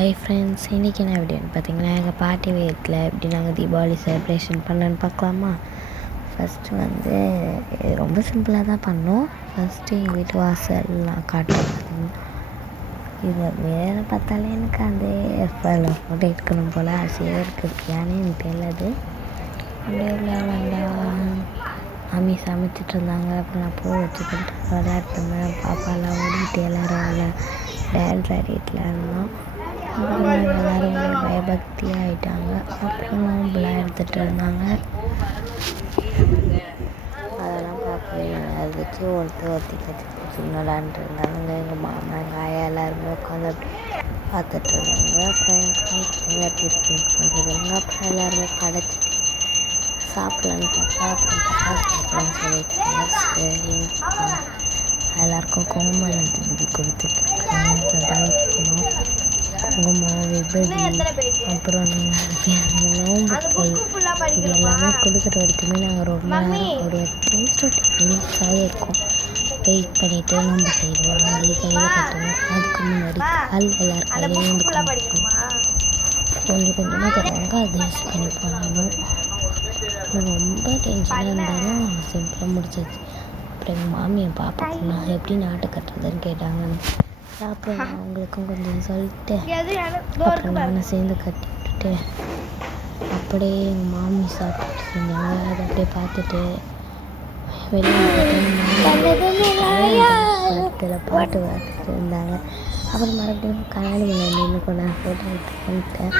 Hi friends, இன்றைக்கி என்ன வீடியோன்னு பார்த்தீங்கன்னா எங்கள் பாட்டி வீட்டில் எப்படி நாங்கள் தீபாவளி செலிப்ரேஷன் பண்ணலன்னு பார்க்கலாமா. ஃபஸ்ட்டு ரொம்ப சிம்பிளாக தான் பண்ணோம். ஃபஸ்ட்டு எங்கள் வீட்டு வாசல்லாம் காட்டுறோம். பார்த்தீங்கன்னா இதை வேறு பார்த்தாலே எனக்கு அந்த ஃபோட்டோ எடுக்கணும் போல் ஆசையாக இருக்குது. ஏன்னே எனக்கு தெரியாது. அப்படியே மாமி சமைச்சிட்டு இருந்தாங்க. அப்புறம் நான் பூ வச்சுக்கிட்டு விளையாட்டுருந்தேன். பாப்பாலாம் ஓடிட்டு எல்லோரும் டான்ஸ் ஆடிட்டுலாம் இருந்தோம். அப்புறம் எல்லோரும் பயபக்தியாக ஆகிட்டாங்க. அப்புறம் நோம்புலாம் எடுத்துகிட்டு இருந்தாங்க. அதெல்லாம் பார்க்கவே நல்லா இருந்துச்சு. ஒருத்தி கட்சி விளாண்டுட்டு இருந்தாங்க. எங்கள் மாமா எங்கள் ஆயா எல்லாருமே உட்காந்து அப்படி பார்த்துட்டு இருந்தாங்க. அப்புறம் எங்கள் எப்படி இருக்குன்னு அப்புறம் எல்லாருமே கடைச்சிட்டு சாப்பிட்லான்னு பார்த்தா அப்புறம் சாப்பிட்லான்னு சொல்லிட்டு சரி எல்லாருக்கும் குங்குமம் கொடுத்துட்ருக்காங்க. குங்குமம், விபதி, அப்புறம் நோம்பு இது எல்லாமே கொடுக்குற வரைக்குமே நாங்கள் ரொம்ப நேரம் ஒரு 3-5 இருக்கோம் வெயிட் பண்ணிவிட்டு நோம்பு செய்வோம். அது கையில் கட்டணும். அதுக்கு முன்னாடி கால் எல்லாரும் கையிலையும் கொஞ்சம் கொஞ்சமாக தருவாங்க. அதை யூஸ் பண்ணி பண்ணணும். ரொம்ப டென்ஷனாக இருந்தாலும் சிம்பிளாக முடிச்சாச்சு. அப்புறம் எங்கள் மாமியை பாப்பாக்கு நான் எப்படி நாட்டை கட்டுறதுன்னு கேட்டாங்க. அப்புறம் அவங்களுக்கும் கொஞ்சம் சொல்லிட்டு அப்புறம் நானும் சேர்ந்து கட்டி விட்டுட்டு அப்படியே எங்கள் மாமி சாப்பிட்டு செஞ்சாங்க. அதை அப்படியே பார்த்துட்டு வெளியே பாட்டு பார்த்துட்டு இருந்தாங்க. அப்புறம் மறுபடியும் கண்ணாடி நின்று கொஞ்ச நேரம் ஃபோட்டோ எடுத்து பண்ணிட்டேன்.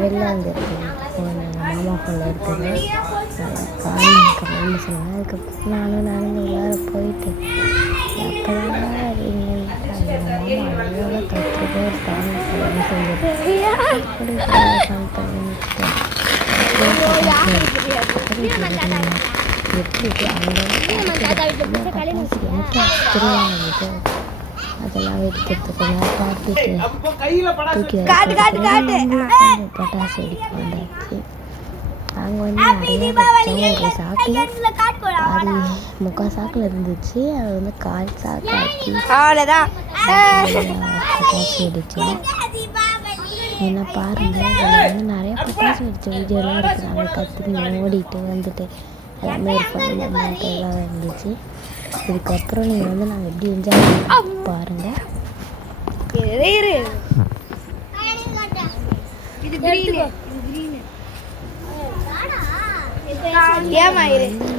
வெளில வந்துருக்கேன் எங்கள் மாமா ஃபோனில் இருக்குது. காமின்னு சொன்னாங்க. அதுக்கப்புறம் நானும் உள்ளார போயிட்டு அப்போதான் எங்கள் மாமா கற்றுட்டு ஒரு சாமி எப்படி அங்கே அதெல்லாம் எடுத்துட்டு பார்த்துட்டு தூக்கி பட்டாசு வெடிக்க வந்தாச்சு. நாங்கள் நிறைய ஒரு சாக்கில் அது 3/4 சாக்கில் இருந்துச்சு. அது 1/4 சாக்காக்கி பட்டாசு வெடிச்சோம். என்ன பாருங்கள், அதில் நிறையா பட்டாசு வெடிச்ச வீடியோலாம் இருக்குது. நாங்கள் கற்றுக்கிட்டு ஓடிட்டு வந்துட்டு எல்லாமே ஒரு ஃபோட்டோலாம் இருந்துச்சு. இதுக்கப்புறம் நீங்கள் நாங்கள் எப்படி என்ஜாய் பாருங்கள்.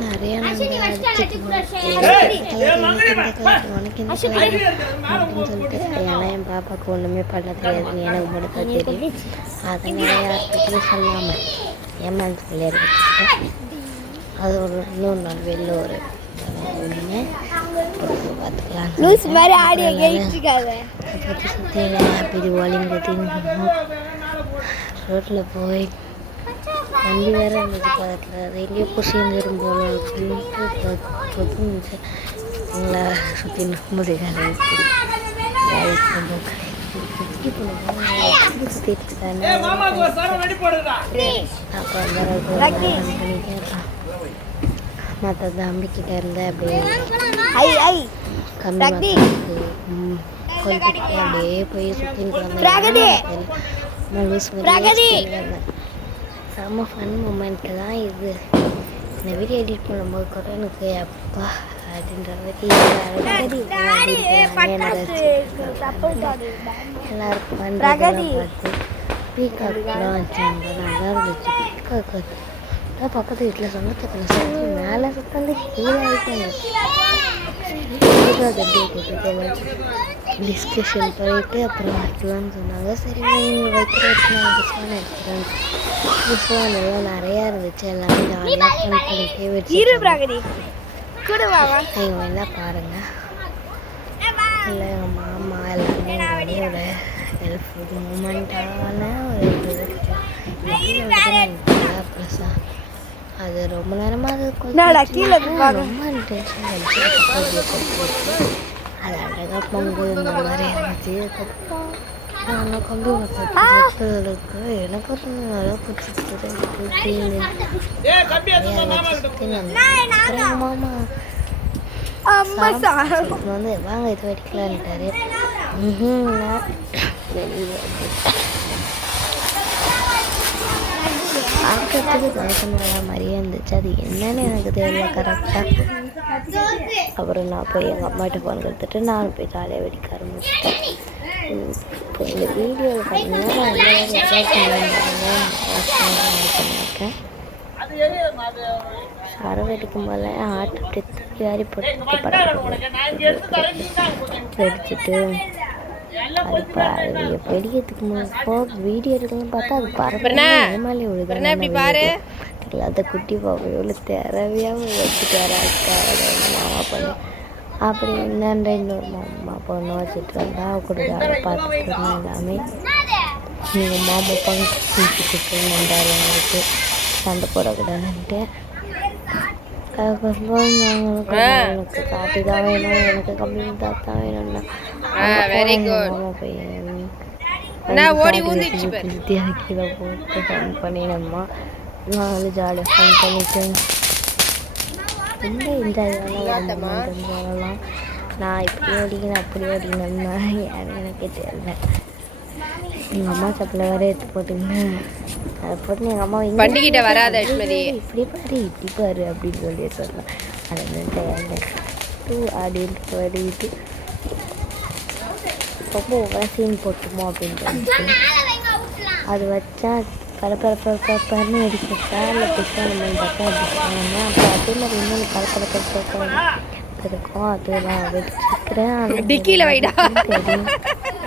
நிறையா சொல்லிட்டு ஏன்னா என் பாப்பாவுக்கு ஒன்றுமே பண்ண தெரியாது, எனக்கு மட்டும் தான் தெரியும். அதனால யார்கிட்டையும் சொல்லாமல் ஏமாந்து விளையாடு. அது ஒரு இன்னொரு நாள் வெளில ஒரு பார்த்துக்கலாம். ரோட்டில் போய் வண்டி வேறு இருந்துச்சு பக்கத்தில். அது எங்கேயோ புசிந்துரும் போல அப்படின்ட்டு இருந்துச்சு. எங்களை சுற்றி நிற்கும்போது சுற்றிட்டு தானே மற்ற தம்பிக்கிட்ட இருந்த அப்படியே கம்மி கொஞ்சம் அப்படியே போய் சுற்றிட்டு வந்தேன். செம்ம ஃபன் மூமெண்ட்டு தான் இது. இந்த வீடியோ எடிட் பண்ணும்போது கூட எனக்கு அப்பா அப்படின்ற மாதிரி எல்லாருக்கும் பண்ணுறதெல்லாம் பார்த்து பீகாக்கெலாம் வச்சாங்க. நல்லா இருந்துச்சு. பீகாக் வந்து பக்கத்து வீட்டில் சொந்தத்தில் சுற்றி மேலே சுற்றி கீழே ஆகிட்டாங்க. பீகாக் எப்படி கேட்டுட்டு டிஸ்கஷன் பண்ணிவிட்டு அப்புறம் வைக்கலான்னு சொன்னாங்க. சரி நீங்கள் வைக்கிற வச்சு நான் புஷ்வானை எடுத்துகிறேன். புஷ்வான் எல்லாம் நிறையா இருந்துச்சு. எல்லாமே ஜாலியாக ஃபன் பண்ணிட்டே வச்சு நீங்கள் என்ன பாருங்கள். இல்லை எங்கள் மாமா எல்லாமே ஒரு ஹெல்ப்ஃபுல் மூமெண்ட்டான ஒரு ப்ளஸ்ஸா அது ரொம்ப நேரமாக அது ரொம்ப டென்ஷன் ஆகிடுச்சு. அது அழகாக பொங்கு இந்த மாதிரி இருந்துச்சு. நாங்கள் கொண்டு வந்ததுக்கு எனக்கு நல்லா பிடிச்சிட்டு மாமா வந்து வாங்க இது வெடிக்கலான்ட்டாரு. பார்க்கறதுக்கு தோசை மாதிரியே இருந்துச்சு. அது என்னன்னு எனக்கு தெரியல கரெக்டாக. அப்புறம் நான் போய் எங்கள் அம்மாட்ட ஃபோன் கொடுத்துட்டு நான் போய் ஜாலியாக வெடிக்க ஆரம்பிச்சிட்டேன். இப்போ இந்த வீடியோவில் பார்த்தீங்கன்னா நான் பண்ணியிருக்கேன். சரம் வெடிக்கும் போல ஆட்டு அப்படி தூக்கி வாரி போட்டு படம் வெடிச்சிட்டு அது வெடிக்கிறதுக்கு முன்னாடி வீடியோ எடுக்கணும்னு பார்த்தா அது பரப்புறேன் ஏமாலே விழுது. எல்லாத்த குட்டி பாப்பா எவ்வளோ தேவையாக வச்சுட்டு மாமா பண்ணு அப்படி என்னன்ற இன்னொரு மாமா பொண்ணு வச்சுட்டு வந்தா கூட பார்த்துட்டு இருந்தோம். எல்லாமே எங்கள் மாமா பங்கு வந்தார் எங்களுக்கு சண்டை போடக்கூடாதுன்ட்டு. அதுக்கப்புறம் எனக்கு காட்டி தான் வேணும், எனக்கு கம்மி தான் வேணும்னா மாமா பையன் கீழே போட்டு ஃபன் பண்ணினோம்மா. நான் ஜாலியாக ஃபன் பண்ணிட்டு ரொம்ப என்ஜாய் பண்ணலாம். நான் இப்படி ஓடிக்கணும் அப்படி ஓடிக்கணும்னா யாரும் எனக்கே தெரியல. எங்கள் அம்மா சப்பில் வேறு எடுத்து போட்டுக்கினேன். அதை போட்டு எங்கள் அம்மா வண்டிக்கிட்ட வராத இப்படி பாரு இப்படி பாரு அப்படின்னு சொல்லி சொன்னேன். அதை டூ அப்படின்ட்டு பாடிட்டு ரொம்ப சீன் போட்டுமோ அப்படின்ட்டு அது வச்சா பரப்பரப்பரப்பரன்னு வெடிக்கிறதா இல்லை பிஸ்ஸா நம்ம பார்த்தா அடிச்சாங்கன்னா அப்புறம் அதே மாதிரி இன்னொன்று பரப்பரப்பரப்பரன்னு இருக்கும். அதெல்லாம் வெடிச்சிக்கிறேன் டிக்கியில் வைடா தெரியும்.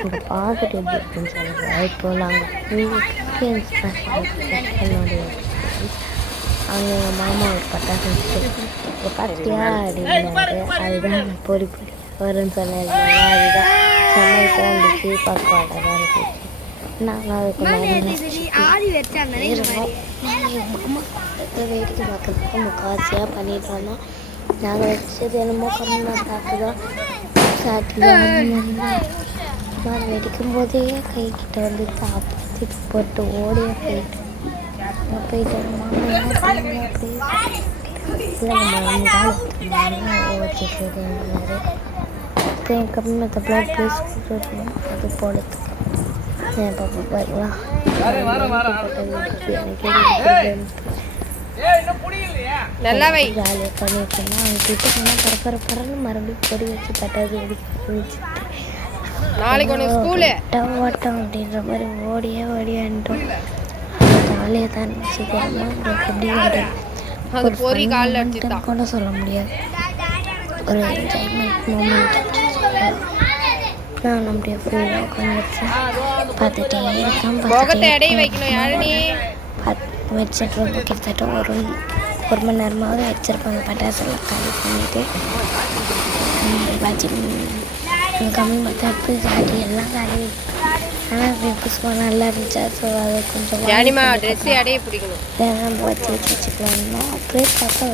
அங்கே பார்த்துட்டு எப்படி இருக்குன்னு சொல்லுங்கள். இப்போ நாங்கள் என்னுடைய அங்கே எங்கள் மாமா ஒரு பட்டாசு வச்சுட்டு இப்போ பார்த்தியா அப்படின்னாரு. அதுதான் பொறி பொறி வரும்னு சொன்னேன். அதுதான் சமையல் இருந்துச்சு பார்க்க அழகாக இருந்துச்சு. நாங்கள் அதுக்கு மாமா வேடிக்கை பார்க்கறதுக்கு முக்காசியாக பண்ணிட்டு வந்தோம். நாங்கள் வச்சது என்னமோ கம்மியாக சாப்பிட்டுதான் நான் வெடிக்கும் போதே கைக்கிட்ட வந்து சாப்பிட்டு போட்டு ஓடிய போயிட்டு என் கம்மியத்தை பிளாக் ப்ளீஸ் அது போடுறதுக்கு என் பாப்பா பாருங்களா ஜாலியாக பண்ணிட்டு இருந்தோம். அவங்க கிட்ட போனால் பரப்பரன்னு மறுபடியும் பொடி வச்சு பட்டாசு வெடிக்க ஓட்டம் அப்படின்ற மாதிரி ஓடியான்ட்டோம். ஜாலியாக தான் இருந்துச்சு. எப்படி கூட சொல்ல முடியாது. ஒரு என்ஜாய்மெண்ட் மூமெண்ட். நான் அப்படியே ஃபுல்லாக உட்காந்துருக்கேன் பார்த்துட்டே இருக்கேன். வச்சுட்டு ரொம்ப கிட்டத்தட்ட ஒரு மணி நேரமாவது வச்சுருப்பாங்க. பட்டாசெல்லாம் காலி பண்ணிவிட்டு வச்சு கம்மி பார்த்தா இப்போ காடி எல்லாம் காடி. ஆனால் புதுசாக நல்லா இருந்துச்சா. ஸோ அதை கொஞ்சம் வச்சுக்கலாம்னா அப்படியே பார்த்தா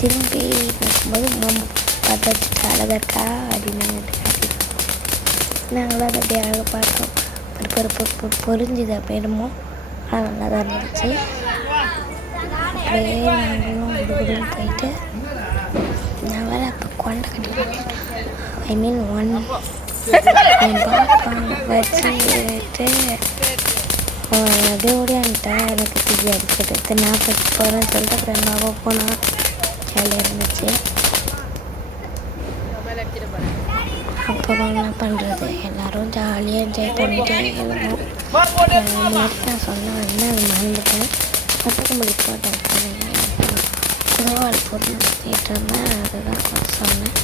திரும்பி பார்க்கும்போது மாமா பார்த்து வச்சுட்டு அழகாக இருக்கா அப்படின்னு காட்டி நாங்களும் அதை அப்படியே அழகாக பார்த்தோம். பொறிஞ்சுது அப்போ என்னமோ ஆனால் நல்லா தான் இருந்துச்சு. அப்படியே நாங்களும் குடுகுடுன்னு போயிட்டு நான் வேறு அப்போ கொண்டை கட்டி ஐ மீன் வச்சுட்டு அப்படியே ஓடியான்ட்டேன். எனக்கு டிவி அடிக்கிறது நான் ஃபஸ்ட் போகிறேன்னு சொல்லிட்டு அப்புறம் என்னாவோ போனால் ஜாலியாக இருந்துச்சு. அப்புறம் என்ன பண்ணுறது, எல்லோரும் ஜாலியாக என்ஜாய் பண்ணிகிட்டே இருந்தோம். நான் சொன்னேன் வந்து அது மறந்துட்டேன். பசங்க போட்டேன் குதிரவாள் போட்டு சுற்றிட்டு இருந்தேன். அதுதான் கொஞ்சம் சொன்னேன்.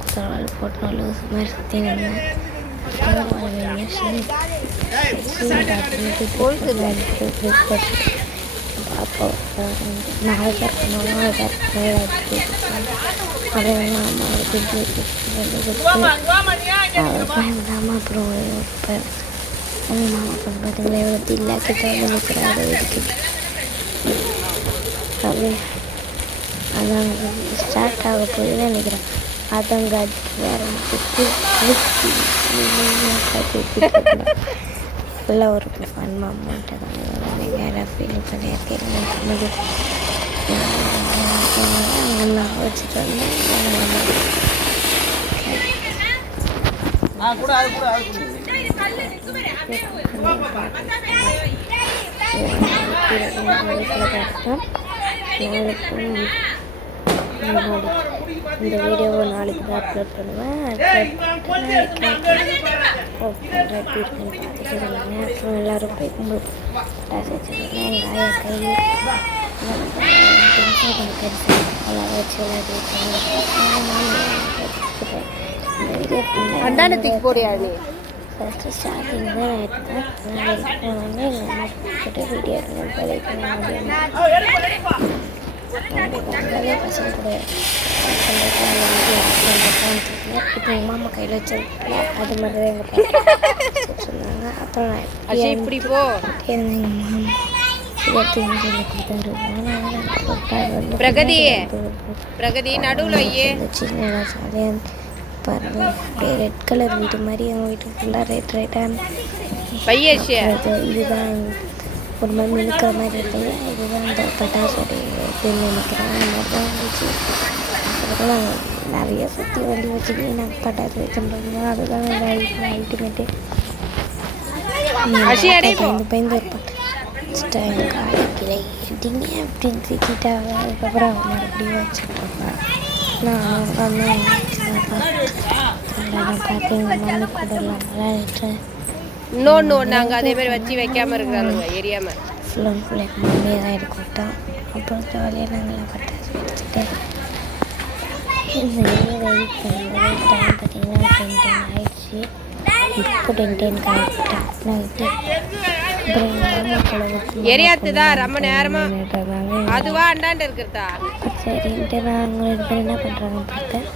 குதிரவாள் போட்டு லூஸ் மாதிரி சுற்றி இருந்தேன். அப்போ 4 பேர் போனாலும் 4 பேர் அதை இல்லாமல் அப்புறம் எங்கள் மாமா பொண்ணு பார்த்தீங்களா எவ்வளோ தில்லாக்கிட்ட வந்து நிற்கிறாரு இருக்குது. அப்படி அதான் ஸ்டார்ட் ஆக போகுதுன்னு நினைக்கிறேன். அதங்க வேறு ஃபுல்லாக ஒரு ஃபன் அமௌண்ட்டு தான் வேறு ஃபீல் பண்ணியிருக்கேன். நான் வச்சுட்டு வந்தேன். இந்த வீடியோவை நாளைக்கு தான் அப்லோட் பண்ணுவேன். அப்புறம் எல்லோரும் போய் கும்பிட்டு எங்கள் ஆயா கையில் அண்டானத்துக்கு போறியா நீ? ஃபஸ்ட்டு ஸ்டார்டிங் தான் எடுத்தேன். நாளைக்கு போனோடனே எங்கள் அம்மா கூப்பிட்டு வீடியோ எடுக்கணும் பசங்க கூட இப்போ எங்கள் மாமா கையில் வச்சிருக்கல அது மாதிரி தான் எங்கள் பாப்பா சொன்னாங்க. அப்புறம் நான் இப்படி போ இருந்தேன். எங்கள் மாமா சொல்லி கொடுத்தாரு. பிரகதி நடுவில் சின்ன சாலையாக பாருங்க, அப்படியே ரெட் கலர் வீடு மாதிரி எங்கள் வீட்டு ஃபுல்லாக ரெட்டான இதுதான் ஒரு மாதிரி மினுக்கிற மாதிரி இருந்தது. இதுதான் அந்த பட்டாசுடைய இதுன்னு நினைக்கிறேன். அந்த மாதிரி தான் இருந்துச்சு. அதுக்கப்புறம் நிறைய சுற்றி வண்டி வச்சுட்டு நாங்கள் பட்டாசு வச்சுருந்தோம். அதுதான் அல்டிமேட்டு. பயந்து ஒரு பட்டு எங்கள் காலைக்கில் ஏறிட்டிங்க அப்படின்னு திட்டாங்க. அதுக்கப்புறம் மறுபடியும் வச்சுட்ருப்பேன். நான் பார்த்து எங்கள் மம்மி கூட எல்லாம் விளையாடிட்டு இன்னொன்று நாங்கள் அதே மாதிரி வச்சு வைக்காமல் இருக்கிறாங்க எரியாமல் ஃபுல் அண்ட் ஃபுல் எங்கள் மம்மியை தான் எடுக்கட்டோம். அப்புறம் ஜாலியாக நாங்கள்லாம் பட்டாசு வச்சுட்டு வெயிட் பண்ணும்போது டைம் பார்த்திங்கன்னா 10 ஆயிடுச்சு. இப்போ 10 கரெக்டாக நைட்டு. அப்புறம் எரியாத்துதான் ரொம்ப நேரமாக அதுவா அண்டாண்டு இருக்கிறதா சரின்ட்டு நாங்கள் 2 பேரும் என்ன பண்ணுறாங்க பார்த்தேன்.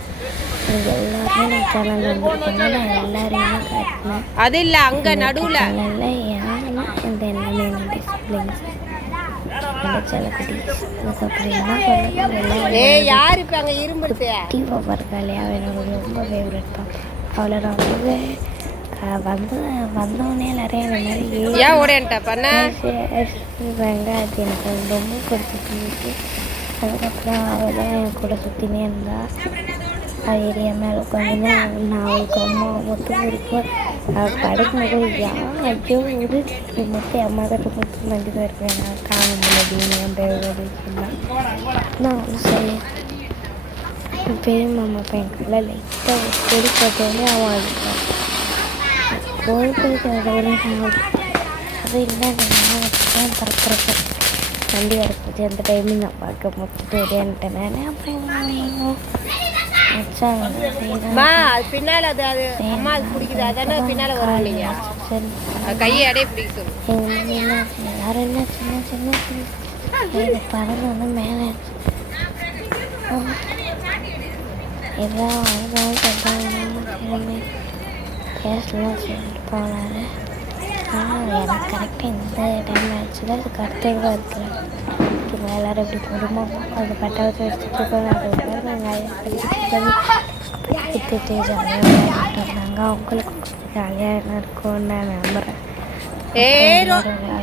எல்லாருமே நான் சேனல் வந்துருக்கோங்க. நான் எல்லாரையுமே காட்டினேன். அது இல்லை அங்கே நடுவில் யாருன்னா இந்த எல்லாமே என்னுடைய சிப்ளிங்ஸ் செல்லக்குட்டி. அதுக்கப்புறம் என்ன பண்ண யார் இப்போ அங்கே இரும்புறது பாப்பா இருக்கா இல்லையா, என்னோட ரொம்ப ஃபேவரட் பாப்பா. அவளை நான் வந்தோடனே எல்லாரையும் இந்த மாதிரி ஏன் ஓடேன்ட்டா பண்ண வெங்காயத்து எனக்கு ரொம்ப பிடிச்சிட்டு. அதுக்கப்புறம் அவள் தான் என் கூட சுற்றினே இருந்தா. அது ஏரியா மேலே உட்காந்து நான் அவளுக்கு அம்மா மொத்தம் பிடிக்கும். அவள் படுக்கும்போது ஐயோ ஒரு மொத்தம் அம்மா கிட்ட மொத்தம் நன்றி தான் இருக்கேன். நான் காண முடியாது என் பேரோட சொன்னான். நான் ஒன்று சொல்லி பெரிய மாமா பையன் கையில் லைட்டாக பொடி போட்டோடனே அவன் அழுப்பான். பொடி பிடிக்கிறத அது இல்லை நான் வச்சுதான் பறக்கிறப்ப வண்டி வரப்போச்சு. அந்த டைமில் நான் பார்க்க மொத்தத்தை விளையாண்டுட்டேன் நான். அப்புறம் பின்னால் அது அது அம்மா அது பிடிக்குது அதானே பின்னால் வரும் இல்லையா கையை அடைய பிடிக்கும். எல்லாரும் என்ன சின்ன சின்ன இது பறந்து வந்து மேலே எல்லாம் அழுதாலும் சொல்கிறாங்க. திரும்பி பேசலாம் சொல்லிட்டு போனார். ஆனால் எனக்கு கரெக்டாக இந்த டைம் ஆச்சுல அதுக்கு அடுத்தது தான் இருக்கிறேன். எல்லோரும் எப்படி குடும்பம் அது பட்டாவது எடுத்துகிட்டு அது நாங்கள் எடுத்துகிட்டு ஜாலியாக விளையாடிட்டு இருந்தாங்க. அவங்களுக்கும் ஜாலியாக என்ன இருக்கும்னு நான் நம்புகிறேன்.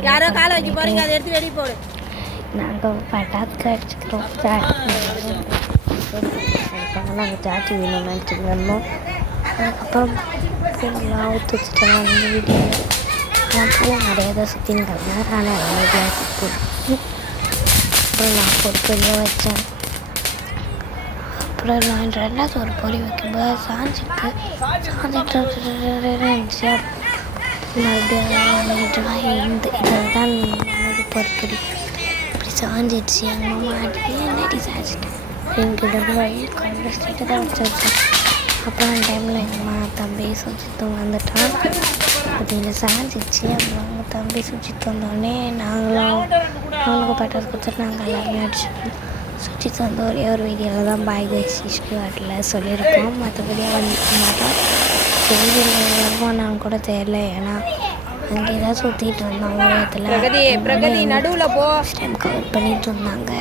யாரோ காலை வச்சு போகிறீங்க அதை எடுத்து வெளியே போடு. நாங்கள் பட்டாசுக்கு அடிச்சுக்கிறோம். நாங்கள் ஜாட்டி வேணும்னு நினச்சிட்டு வந்தோம். அதுக்கப்புறம் நான் ஊற்றி வச்சுட்டேன் அந்த வீடியோவில். நான் நிறைய தான் சுற்றின்னு கிடந்தேன். ஆனால் நிறையா சுற்றி அப்புறம் நான் ஒரு பொரியை வச்சேன். அப்புறம் நான் 2வது ஒரு பொரி வைக்கும்போது சாஞ்சிட்டு இருந்துச்சு. மறுபடியும் இந்த இதில் தான் எனக்கு பொறிப்பொடி இப்படி சாஞ்சிடுச்சு. எங்கள் அம்மா அடிக்கடி என்னடி சாஞ்சிட்டேன் எனக்கு இதோட வழி காலேஜ் ஸ்ட்ரீட்டு தான் வச்சிருச்சேன். அப்புறம் அந்த டைமில் எங்கள் அம்மா தம்பி சுற்றிட்டு வந்துட்டான். அது இல்லை சாஞ்சிடுச்சு. அப்புறம் அவங்க தம்பி சுற்றிட்டு வந்தோடனே நாங்களும் அவனுக்கு பட்டாசு கொடுத்துட்டு நாங்கள் எல்லாரையும் அடிச்சுட்டோம். சுற்றிட்டு வந்த ஒரே ஒரு வீடியோவில் தான் பாய் கட்சி காட்டில் சொல்லியிருக்கோம். மற்றபடியே வந்துக்க மாட்டோம். வருவானான்னு கூட தெரியல. ஏன்னா அங்கே தான் சுற்றிட்டு இருந்தாங்க. உலகத்தில் நடுவில் போ டைம் கவர் பண்ணிகிட்டு இருந்தாங்க.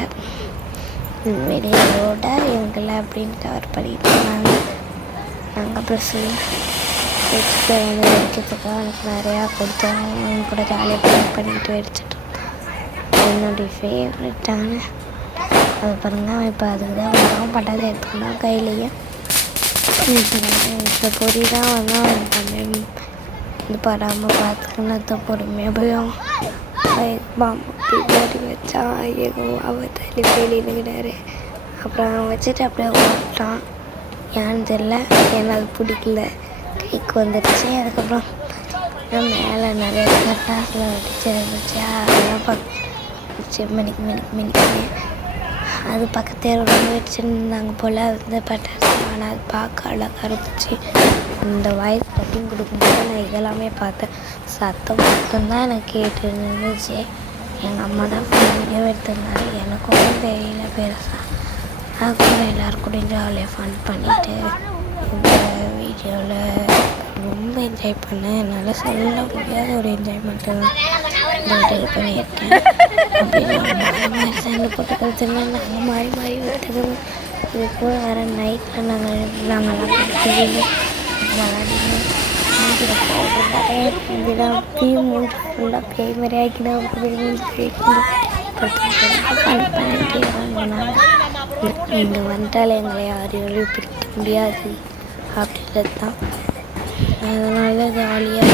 வெளியோட இவங்களை அப்படின்னு கவர் பண்ணிகிட்டு இருந்தாங்க. நாங்கள் அப்புறம் வச்சுட்டு வந்து வெடிக்கிறதுக்காக எனக்கு நிறையா கொடுத்தோம். அவங்க கூட ஜாலியாக பண்ணிக்கிட்டு வெடிச்சிட்டோம். என்னுடைய ஃபேவரட்டான அது பாருங்கள். இப்போ அதுக்கு தான் வந்தோம். பட்டாசு எடுத்துக்கலாம் கையிலேயே. இப்போ பொறி தான் வந்தோம். வந்து படாமல் பார்த்துக்கணும் பொறுமையாக போய் பாம்பு பின்னாடி வச்சா எங்கள் அவள் தள்ளி வெளியினுக்கிட்டாரு. அப்புறம் வச்சுட்டு அப்படியே ஓட்டான். ஏன்னு தெரில, ஏன்னா அது பிடிக்கல, கைக்கு வந்துடுச்சு. அதுக்கப்புறம் மேலே நிறைய கட்டாசில் அடிச்சு இருந்துச்சு. அதெல்லாம் பார்த்து மினிக்கு அது பக்கத்து ரொம்ப வச்சுருந்தாங்க போல். அது வந்து பட்டாசு, ஆனால் அது பார்க்க அழகாக இருந்துச்சு. இந்த வாய்ஸ் கட்டிங் கொடுக்கும்போது நான் இதெல்லாமே பார்த்தேன். சத்தம் மட்டும்தான் எனக்கு கேட்டு இருந்துச்சு. எங்கள் அம்மா தான் வீடியோ எடுத்திருந்தாங்க. எனக்கும் தெரியல பெருசாக. அதுக்கப்புறம் எல்லோருக்கூடையும் ஜாலியாக ஃபன் பண்ணிவிட்டு இந்த வீடியோவில் ரொம்ப என்ஜாய் பண்ணேன். என்னால் சொல்ல முடியாத ஒரு என்ஜாய்மெண்ட்டு தான் வீடியோ பண்ணியிருக்கேன். அப்படி சண்டை போட்டுக்கிறதுனா நாங்கள் மாறி விட்டுக்கணும். இது கூட வேறு நைட்டில் நாங்கள்லாம் டிவியில் விளாடினோம். மூஞ்சில் பவுடர் நிறைய இருந்துதான் அப்படியே மூஞ்சி ஃபுல்லாக பேய் மாதிரி ஆக்கினா அப்படியே மூஞ்சி கழிக்கணும். ஃபன் பண்ணிகிட்டே வாங்கினாங்க. இங்கே வந்துட்டால் எங்களை யாரையும் பிடிக்க முடியாது அப்படின்றது தான். அதனால ஜாலியாக